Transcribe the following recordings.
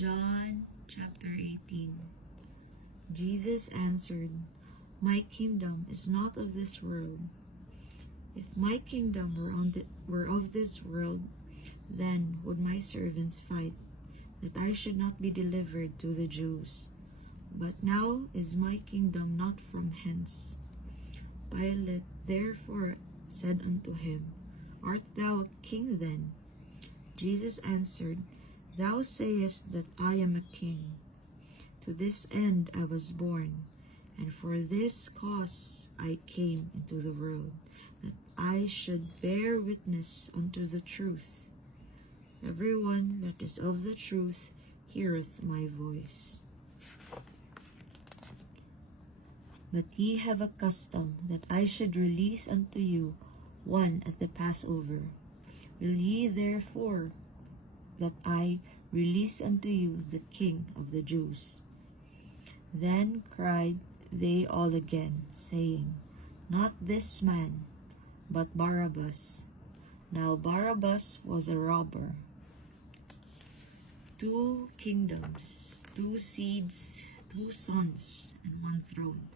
John chapter 18. Jesus answered, "My kingdom is not of this world. If my kingdom were of this world, then would my servants fight, that I should not be delivered to the Jews. But now is my kingdom not from hence." Pilate therefore said unto him, "Art thou a king then?" Jesus answered, "Thou sayest that I am a king. To this end I was born, and for this cause I came into the world, that I should bear witness unto the truth. Everyone that is of the truth heareth my voice. But ye have a custom that I should release unto you one at the Passover. Will ye therefore that I release unto you the King of the Jews?" Then cried they all again, saying, "Not this man, but Barabbas." Now Barabbas was a robber. 2 kingdoms, 2 seeds, 2 sons, and 1 throne.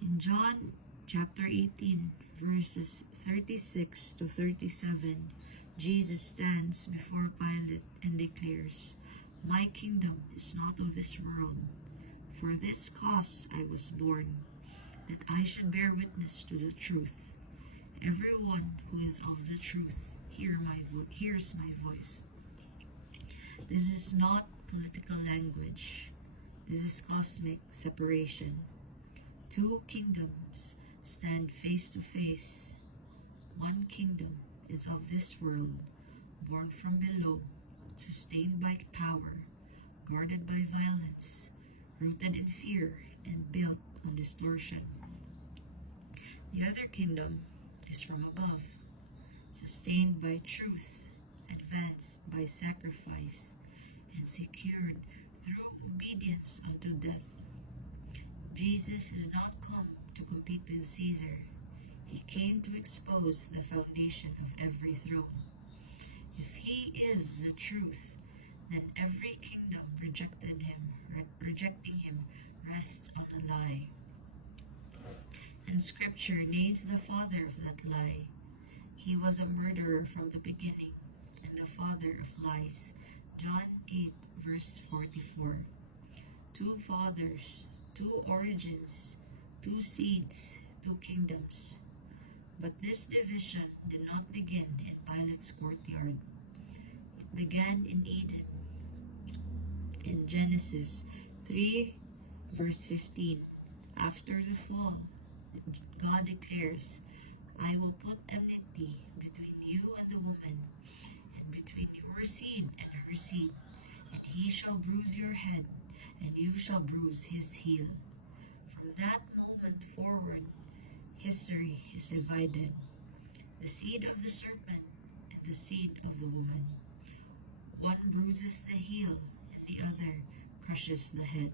In John chapter 18, verses 36 to 37, Jesus stands before Pilate and declares, "My kingdom is not of this world. For this cause I was born, that I should bear witness to the truth. Everyone who is of the truth hears my voice." This is not political language. This is cosmic separation. 2 kingdoms stand face to face. 1 kingdom is of this world, born from below, sustained by power, guarded by violence, rooted in fear, and built on distortion. The other kingdom is from above, sustained by truth, advanced by sacrifice, and secured through obedience unto death. Jesus did not come to compete with Caesar. He came to expose the foundation of every throne. If he is the truth, then every kingdom rejecting him rests on a lie. And Scripture names the father of that lie. He was a murderer from the beginning, and the father of lies. John 8, verse 44. 2 fathers, 2 origins, 2 seeds, 2 kingdoms. But this division did not begin in Pilate's courtyard. It began in Eden. In Genesis 3, verse 15, after the fall, God declares, "I will put enmity between you and the woman, and between your seed and her seed, and he shall bruise your head, and you shall bruise his heel." From that moment forward, history is divided. The seed of the serpent and the seed of the woman. One bruises the heel, and the other crushes the head.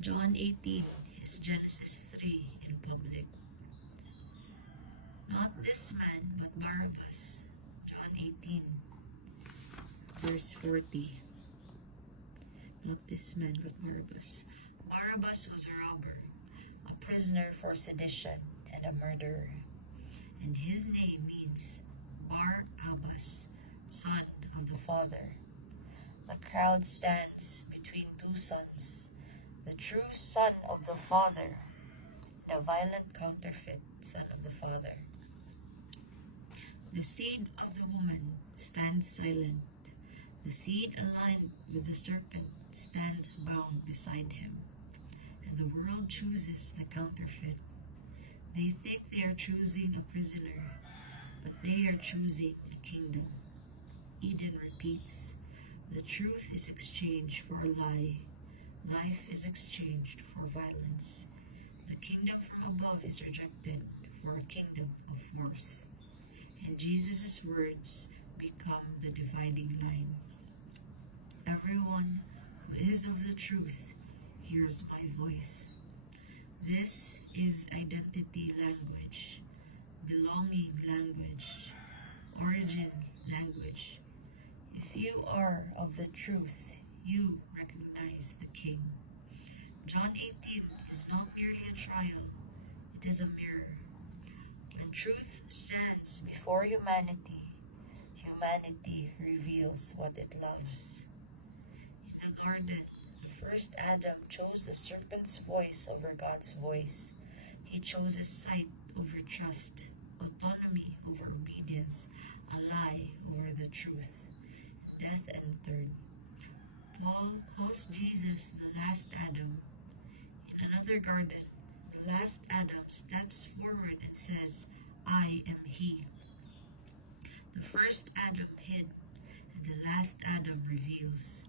John 18 is Genesis 3 in public. Not this man, but Barabbas. John 18, verse 40. Not this man, but Barabbas. Barabbas was a robber, a prisoner for sedition, and a murderer. And his name means Bar-Abbas, son of the Father. The crowd stands between 2 sons, the true son of the Father, and a violent counterfeit son of the Father. The seed of the woman stands silent. The seed aligned with the serpent stands bound beside him. And the world chooses the counterfeit. They think they are choosing a prisoner, but they are choosing a kingdom. Eden repeats, the truth is exchanged for a lie. Life is exchanged for violence. The kingdom from above is rejected for a kingdom of force. And Jesus' words become the dividing line. Everyone who is of the truth hears my voice. This is identity language, belonging language, origin language. If you are of the truth, you recognize the King. John 18 is not merely a trial, it is a mirror. When truth stands before humanity, humanity reveals what it loves. In the garden, the first Adam chose the serpent's voice over God's voice. He chose his sight over trust, autonomy over obedience, a lie over the truth, death entered. Paul calls Jesus the last Adam. In another garden, the last Adam steps forward and says, I am he. The first Adam hid, and the last Adam reveals.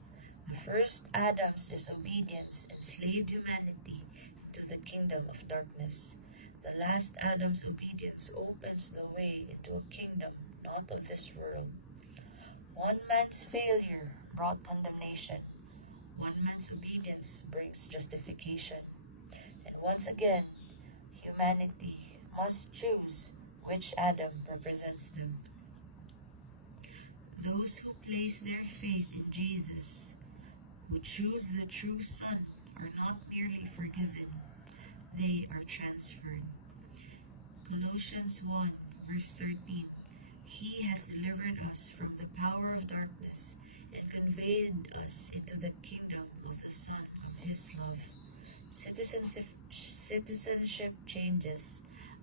The first Adam's disobedience enslaved humanity into the kingdom of darkness. The last Adam's obedience opens the way into a kingdom not of this world. One man's failure brought condemnation. One man's obedience brings justification. And once again, humanity must choose which Adam represents them. Those who place their faith in Jesus, who choose the true Son, are not merely forgiven, they are transferred. Colossians 1 verse 13, He has delivered us from the power of darkness and conveyed us into the kingdom of the Son of His love. Citizenship changes,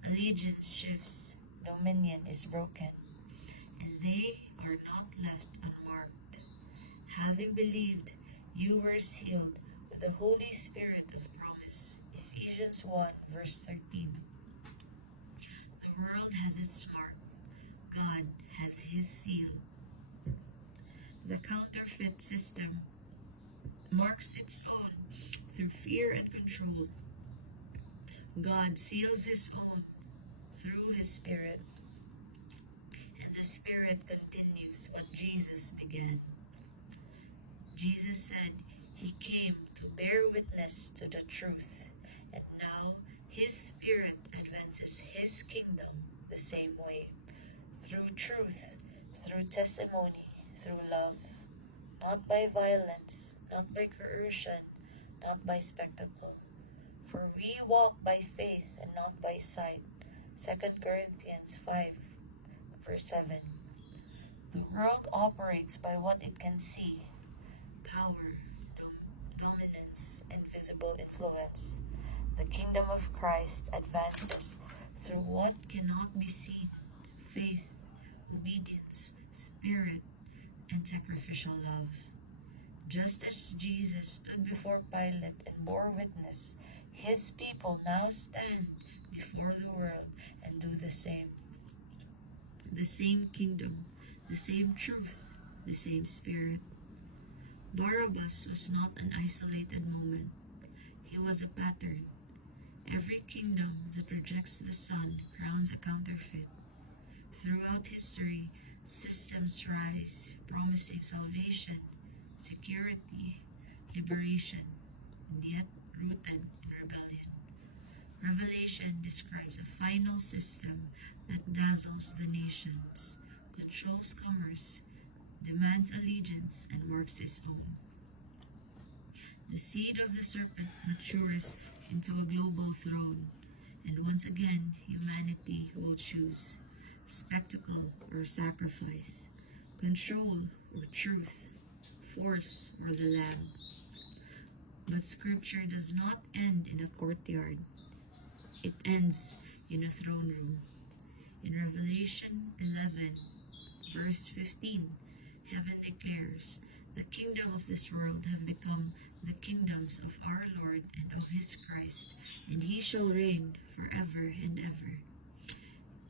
allegiance shifts, dominion is broken, and they are not left unmarked. Having believed, you were sealed with the Holy Spirit of promise. Ephesians 1 verse 13. The world has its mark. God has His seal. The counterfeit system marks its own through fear and control. God seals His own through His Spirit. And the Spirit continues what Jesus began. Jesus said He came to bear witness to the truth, and now His Spirit advances His kingdom the same way, through truth, through testimony, through love, not by violence, not by coercion, not by spectacle. For we walk by faith and not by sight. 2 Corinthians 5 verse 7. The world operates by what it can see: power, dominance, and visible influence. The kingdom of Christ advances through what cannot be seen: faith, obedience, spirit, and sacrificial love. Just as Jesus stood before Pilate and bore witness, His people now stand before the world and do the same. The same kingdom, the same truth, the same spirit. Barabbas was not an isolated moment. He was a pattern. Every kingdom that rejects the Son crowns a counterfeit. Throughout history, systems rise, promising salvation, security, liberation, and yet rooted in rebellion. Revelation describes a final system that dazzles the nations, controls commerce, demands allegiance, and works its own. The seed of the serpent matures into a global throne, and once again humanity will choose spectacle or sacrifice, control or truth, force or the Lamb. But Scripture does not end in a courtyard. It ends in a throne room. In Revelation 11, verse 15, heaven declares, "The kingdom of this world have become the kingdoms of our Lord and of His Christ, and He shall reign forever and ever."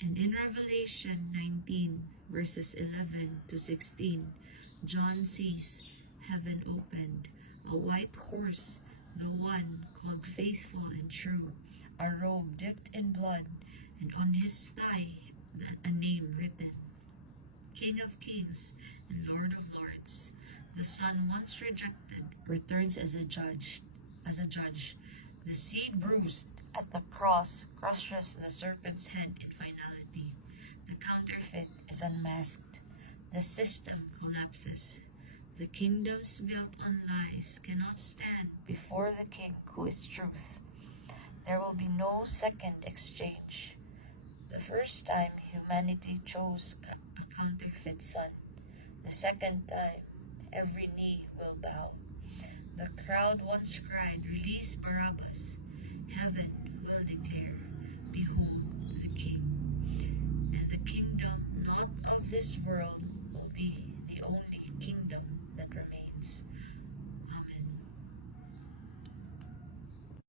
And in Revelation 19, verses 11 to 16, John sees heaven opened, a white horse, the one called Faithful and True, a robe dipped in blood, and on his thigh a name written, King of Kings and Lord of Lords. The Son once rejected returns as a judge. The seed bruised at the cross crushes the serpent's head in finality. The counterfeit is unmasked. The system called collapses. The kingdoms built on lies cannot stand before the King who is truth. There will be no second exchange. The first time humanity chose a counterfeit son. The second time, every knee will bow. The crowd once cried, "Release Barabbas." Heaven will declare, "Behold the King." And the kingdom not of this world will be the only